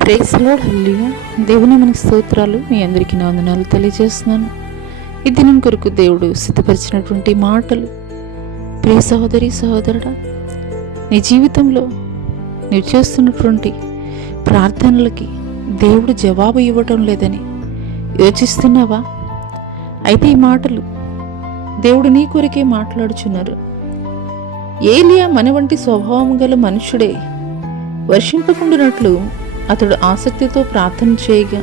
Praise lord, హల్లెలూయా. దేవుని మనకి స్తోత్రాలు. మీ అందరికీ నా వందనాలు తెలియజేస్తున్నాను. ఈ దినం కొరకు దేవుడు సిద్ధపరిచినటువంటి మాటలు, ప్రియ సహోదరి సహోదరుడా, నీ జీవితంలో నీవు చేస్తున్నటువంటి ప్రార్థనలకి దేవుడు జవాబు ఇవ్వటం లేదని యోచిస్తున్నావా? అయితే ఈ మాటలు దేవుడు నీ కొరకే మాట్లాడుచున్నారు. ఏలియా మన వంటి స్వభావం గల మనుషుడే. వర్షింపకుండానట్లు అతడు ఆసక్తితో ప్రార్థన చేయగా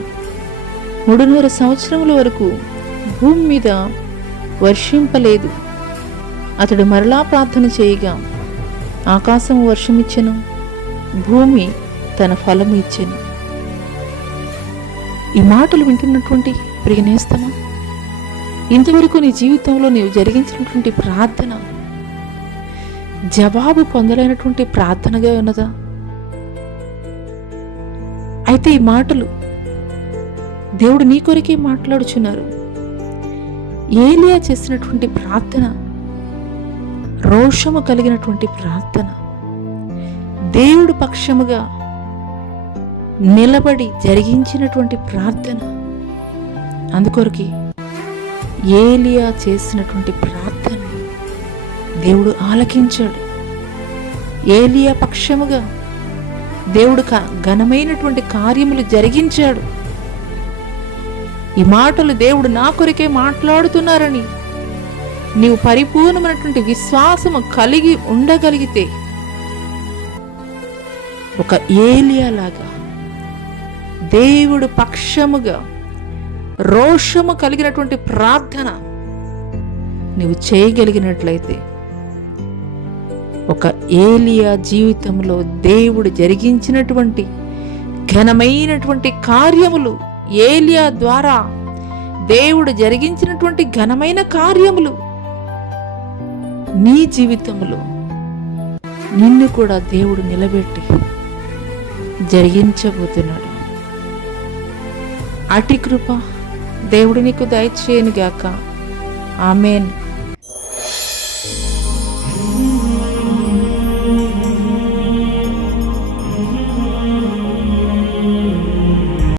3.5 సంవత్సరముల వరకు భూమి మీద వర్షింపలేదు. అతడు మరలా ప్రార్థన చేయగా ఆకాశం వర్షమిచ్చెను, భూమి తన ఫలము ఇచ్చెను. ఈ మాటలు వింటున్నటువంటి ప్రియనేస్తమా, ఇంతవరకు నీ జీవితంలో నీవు జరిగించినటువంటి ప్రార్థన జవాబు పొందలేనటువంటి ప్రార్థనగా ఉన్నదా? అయితే ఈ మాటలు దేవుడు నీ కొరకే మాట్లాడుచున్నారు. ఏలియా చేసినటువంటి ప్రార్థన రోషము కలిగినటువంటి ప్రార్థన, దేవుడు పక్షముగా నిలబడి జరిగించినటువంటి ప్రార్థన. అందుకొరకి ఏలియా చేసినటువంటి ప్రార్థన దేవుడు ఆలకించాడు. ఏలియా పక్షముగా దేవుడు ఘనమైనటువంటి కార్యములు జరిగించాడు. ఈ మాటలు దేవుడు నా కొరకే మాట్లాడుతున్నారని నీవు పరిపూర్ణమైనటువంటి విశ్వాసము కలిగి ఉండగలిగితే, ఒక ఏలియా లాగా దేవుడు పక్షముగా రోషము కలిగినటువంటి ప్రార్థన నీవు చేయగలిగినట్లయితే, ఒక ఏలియా జీవితంలో దేవుడు జరిగించినటువంటి ఘనమైనటువంటి కార్యములు, ఏలియా ద్వారా దేవుడు జరిగించినటువంటి ఘనమైన కార్యములు నీ జీవితంలో నిన్ను కూడా దేవుడు నిలబెట్టి జరిగించబోతున్నాడు. అటి కృప దేవుడు నీకు దయచేయనుగాక. ఆమేన్.